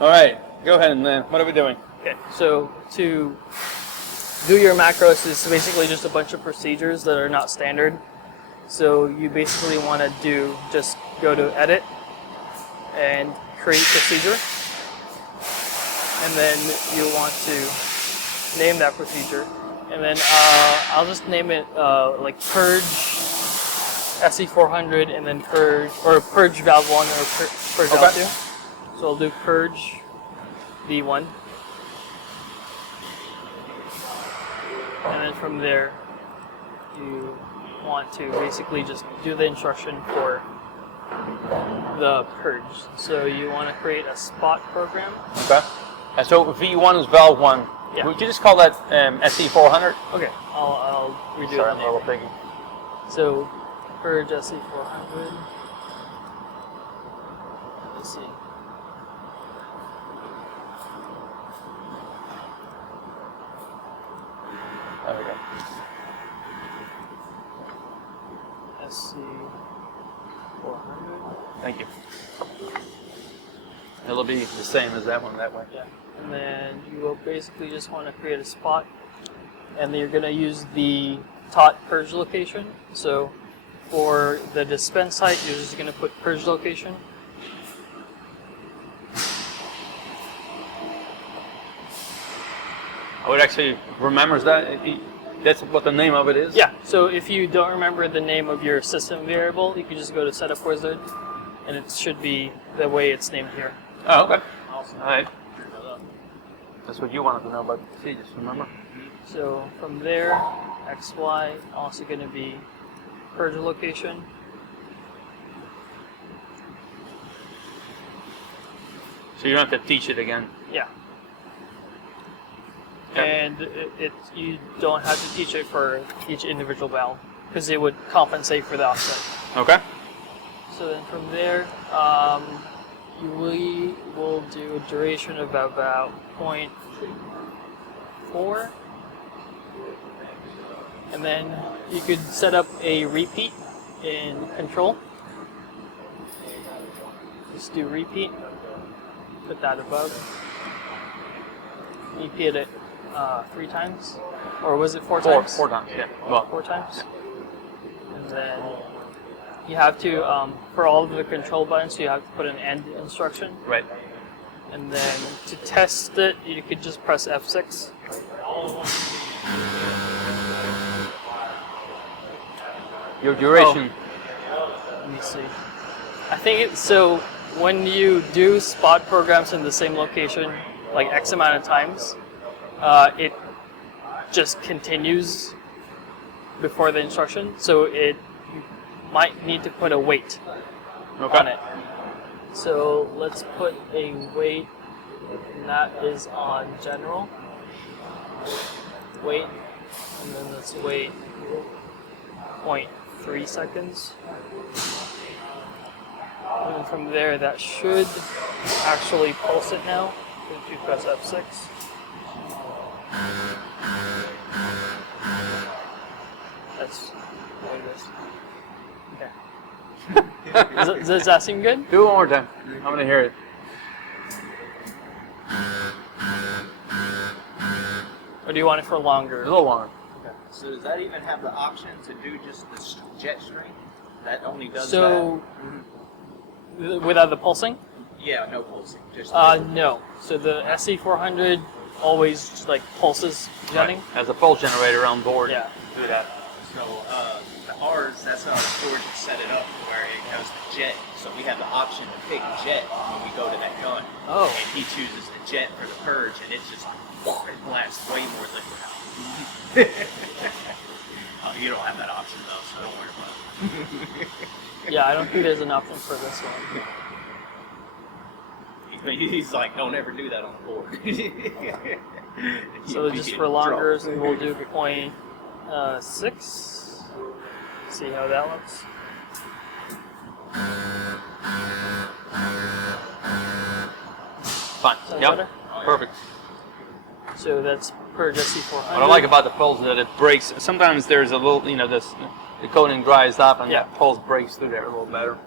All right, go ahead, and what are we doing? Okay, so to do your macros is basically just a bunch of procedures that are not standard. So you basically want to just go to Edit and create procedure. And then you want to name that procedure. And then I'll just name it like Purge SE-400 and then Purge Valve 1 or Purge Valve 2. So I'll do Purge V1. And then from there, you want to basically just do the instruction for the purge. So you want to create a spot program. Okay. And so V1 is valve 1. Yeah. Would you just call that SE-400? Okay, I'll redo Sorry, the I'm a little piggy. So purge SE-400. Let's see. There we go. SC400. Thank you. It'll be the same as that one that way. Yeah. And then you will basically just want to create a spot, and then you're going to use the tot purge location. So for the dispense site, you're just going to put purge location. Oh, it actually remembers that? That's what the name of it is? Yeah, so if you don't remember the name of your system variable, you can just go to Setup Wizard, and it should be the way it's named here. Oh, okay. Awesome. All right. That's what you wanted to know about the just remember? So from there, XY also going to be purge location. So you don't have to teach it again? Yeah. Okay. And you don't have to teach it for each individual valve because it would compensate for the offset. Okay. So then from there, we will do a duration of about 0.4. And then you could set up a repeat in control. Just do repeat. Put that above. Repeat it 3 times, or was it 4 times? 4 times, yeah. Well, 4 times. And then you have to, for all of the control buttons, you have to put an end instruction. Right. And then to test it, you could just press F6. Your duration. Oh. Let me see. I think so when you do spot programs in the same location, like X amount of times, it just continues before the instruction, so you might need to put a wait on it. So let's put a wait, and that is on general. Wait, and then let's wait 0.3 seconds. And then from there, that should actually pulse it now. If you press F6. That's what it is. Okay. Does that seem good? Do it one more time. I'm going to hear it. Or do you want it for longer? A little longer. Okay. So does that even have the option to do just the jet stream? That only does so, without the pulsing? Yeah, no pulsing. Just no. So the SE-400 always just, like pulses jetting. Right. Has a pulse generator on board. Yeah. Do that. So ours, that's how the storage is set it up, where it goes to jet. So we have the option to pick jet when we go to that gun. Oh. And he chooses the jet for the purge, and it's just it blasts way more liquid out. You don't have that option though, so don't worry about it. Yeah, I don't think there's an option for this one. He's like, don't ever do that on the board. So just for longers, we'll do 0.6. See how that looks. Fine. Sound Yep. better? Perfect. So that's purge SE-400. What I like about the pulse is that it breaks. Sometimes there's a little, the coating dries up and that pulse breaks through there a little better.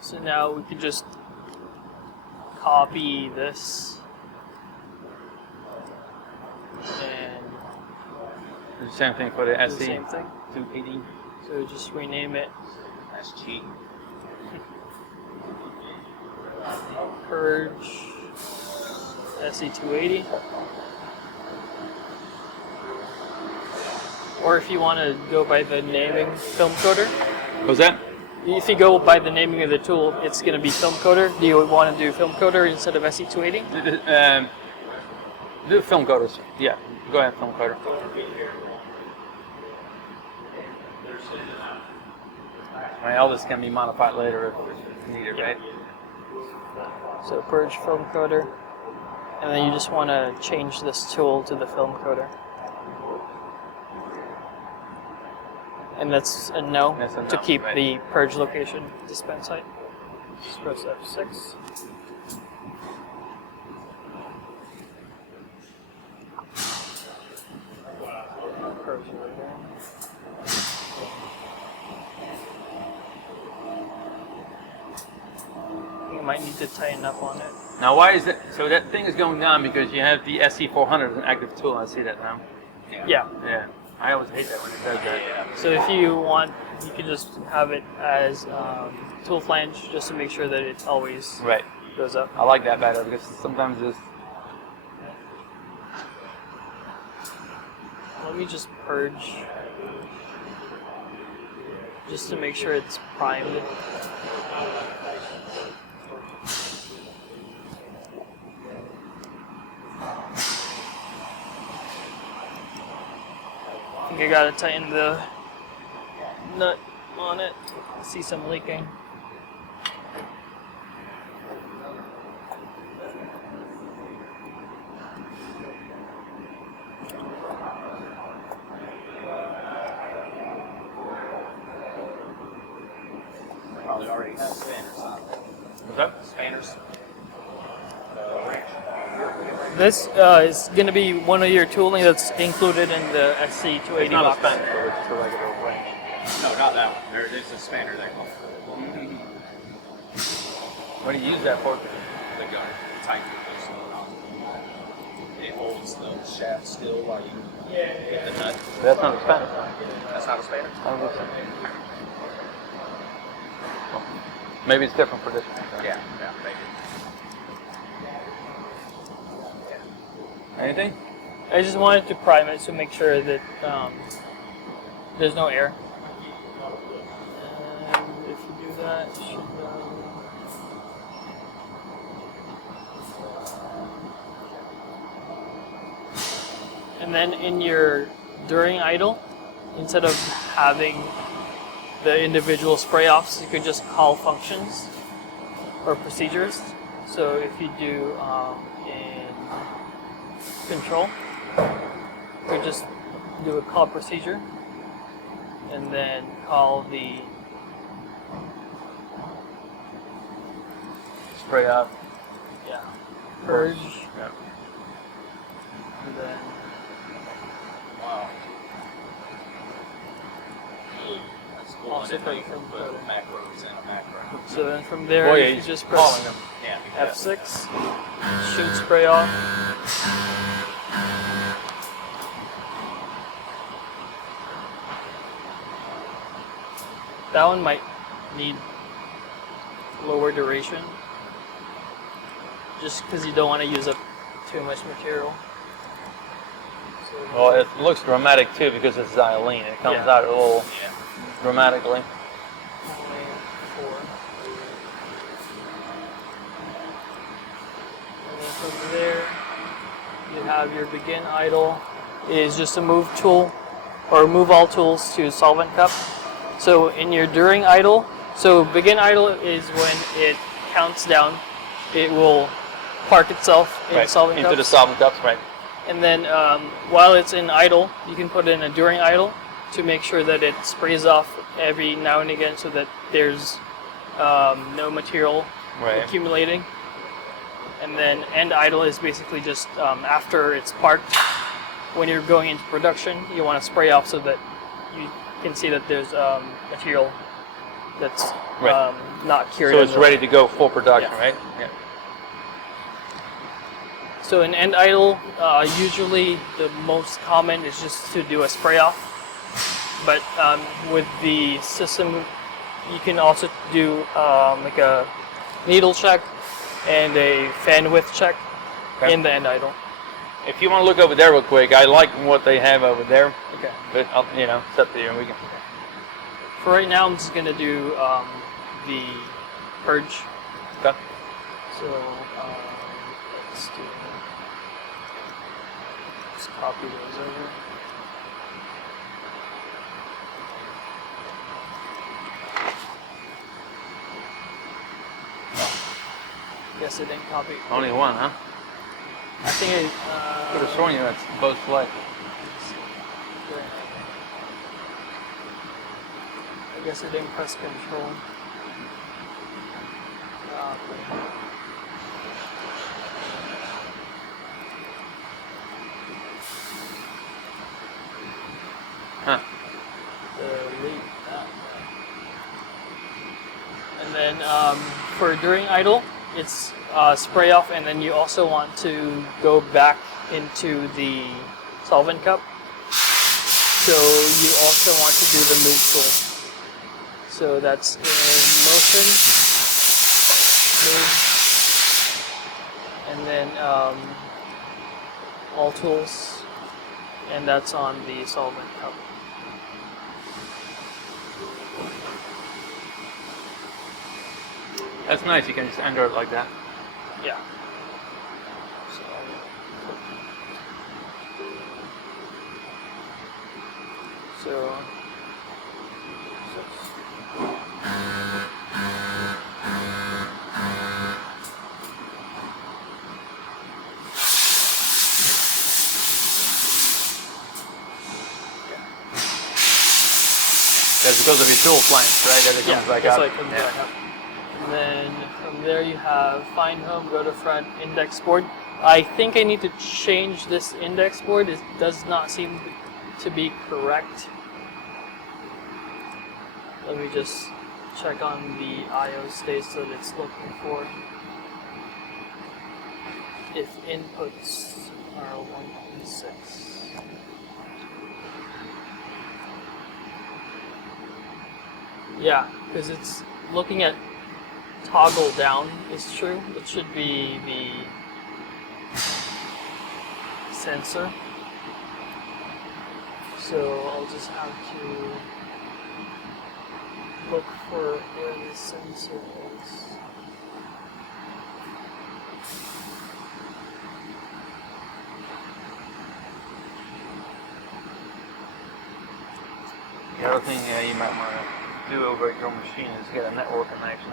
So now we can just copy this and The same thing for the do the same thing. SC-280. So just rename it That's cheap. Purge SE280. Or if you want to go by the naming film coder, Was that? if you go by the naming of the tool, it's going to be film coder. Do you want to do film coder instead of SE280? The film coders. Yeah, go ahead, film coder. Right, all this can be modified later if needed, right? So purge film coder, and then you just want to change this tool to the film coder. And that's a no, That's a no, to keep right. the purge location dispense height. Just press F6. Purge it again. You might need to tighten up on it. Now, why is that? So that thing is going down because you have the SC-400 as an active tool. I see that now. Yeah. Yeah. I always hate that when it does that. So if you want, you can just have it as tool flange, just to make sure that it always Right. goes up. I like that better because sometimes it's. Let me just purge, just to make sure it's primed. I think I gotta tighten the nut on it. I see some leaking. Probably already have spanners on there. What's that? Spanners. This is going to be one of your tooling that's included in the SC280 It's not box. a spanner, though, it's just a regular wrench. No, not that one. There's a spanner that goes. What do you use that for? The gun. Tight. It holds the shaft still while you get the nut. That's not a spanner. That's not a spanner? I don't think so. Maybe it's different for this one. Yeah, maybe. Anything? I just wanted to prime it to make sure that there's no air. And if you do that, it should and then in your during idle, instead of having the individual spray offs, you could just call functions or procedures. So if you do in control, you could just do a call procedure and then call the Spray up. purge, Yeah. and then Wow. That's cool. Also And then you for can put macros in a macro. so then from there Boy, you he's just calling press them. Yeah. F6, shoot spray off. That one might need lower duration, just because you don't want to use up too much material. So Well, it looks dramatic too because it's xylene. It comes Yeah. out a little Yeah. dramatically. only 4. And then from there, you have your begin idle is just a move tool, or move all tools to solvent cup. So in your during idle, so begin idle is when it counts down. It will park itself in solvent into cups. the solvent cups, right? And then while it's in idle, you can put in a during idle to make sure that it sprays off every now and again so that there's no material Right. accumulating. And then end idle is basically just after it's parked, when you're going into production, you want to spray off so that you can see that there's material that's Right. not cured. So in it's the- ready to go for production, Yeah. right? Yeah. So in end idle, usually the most common is just to do a spray off. But with the system, you can also do like a needle check and a fan width check in the end idle. If you want to look over there real quick, I like what they have over there. Okay. But you know, it's up to you. We can. For right now, I'm just gonna do the purge. Okay. So let's do. Let's copy those over. Guess I didn't copy. Only one, huh? I think it. Could have sworn you that's both select. I guess I didn't press control. Huh. Delete that. And then for during idle, it's spray off, and then you also want to go back into the solvent cup. So you also want to do the move tool. So that's in motion, move, and then all tools, and that's on the solvent cup. That's nice. You can just enter it like that. Yeah. So That's because of your tool flanks, right? That it comes back that's out. like comes back up. And then from there you have find home, go to front, index board. I think I need to change this index board. It does not seem to be correct. Let me just check on the IO states that it's looking for. If inputs are 1.6. Yeah, because it's looking at toggle down is true. It should be the sensor. So I'll just have to look for where the sensor is. The other thing you might want to do over at your machine is get a network connection.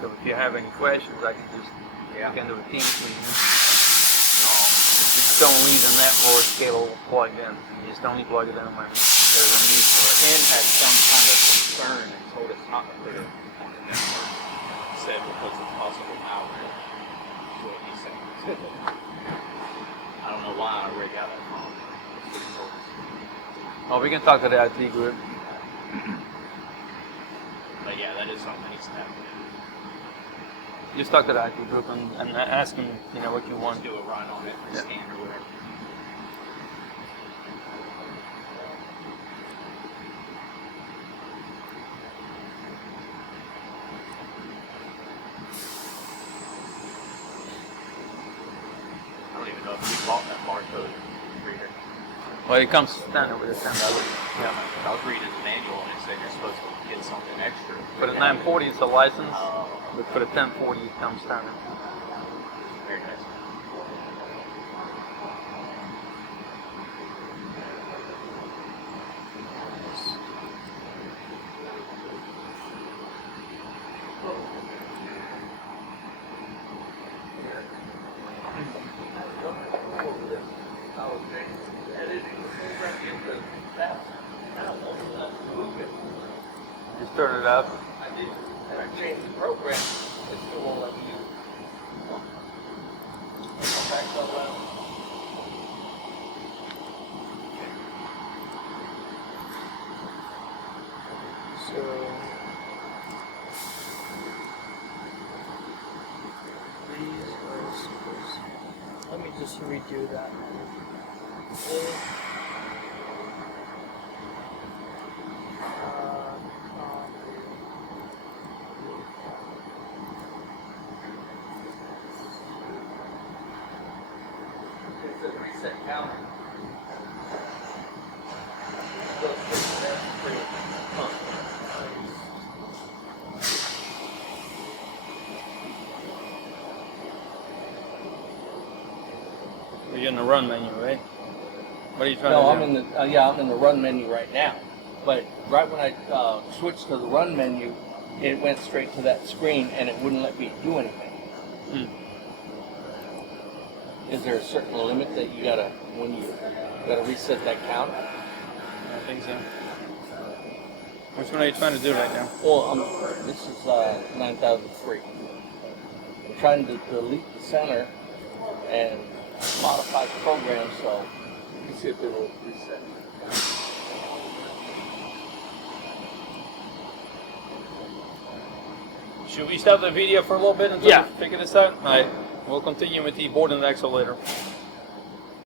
So if you have any questions, I can just you can do a Teams meeting. Just don't leave the network cable plugged in. You just only plug it in when there's a need for it. Ken had some kind of concern and told us not to put it on the network. He said because of possible malware. That's what he said. I don't know why I already got that wrong. That's what he told us. Well, we can talk to the IT group. But yeah, that is something that needs to happen. Just talk to the IT group and ask them, you know, what you want. Just do a run on it, Yeah. scan or whatever. I don't even know if we bought that barcode reader. Well, it comes standard with a $10. Yeah. I was reading the manual and it said you're supposed to get something extra. For the 940, it's a license, Oh, but for the 1040, it comes standard. very nice. Just turn it up. I did. I changed the program. It still won't let me use it. Back to the So these are supposed. Let me just redo that. It's a reset counter. You're in the run menu, right? What are you trying No, to I'm do? in the I'm in the run menu right now. But right when I switched to the run menu, it went straight to that screen and it wouldn't let me do anything. Is there a certain limit that you gotta when you gotta reset that counter? I think so. Which one are you trying to do right now? Well, this is 9003. I'm trying to delete the center and modify the program so you see if it'll reset. Should we stop the video for a little bit until Yeah. we figure this out? Alright, we'll continue with the board and axle later.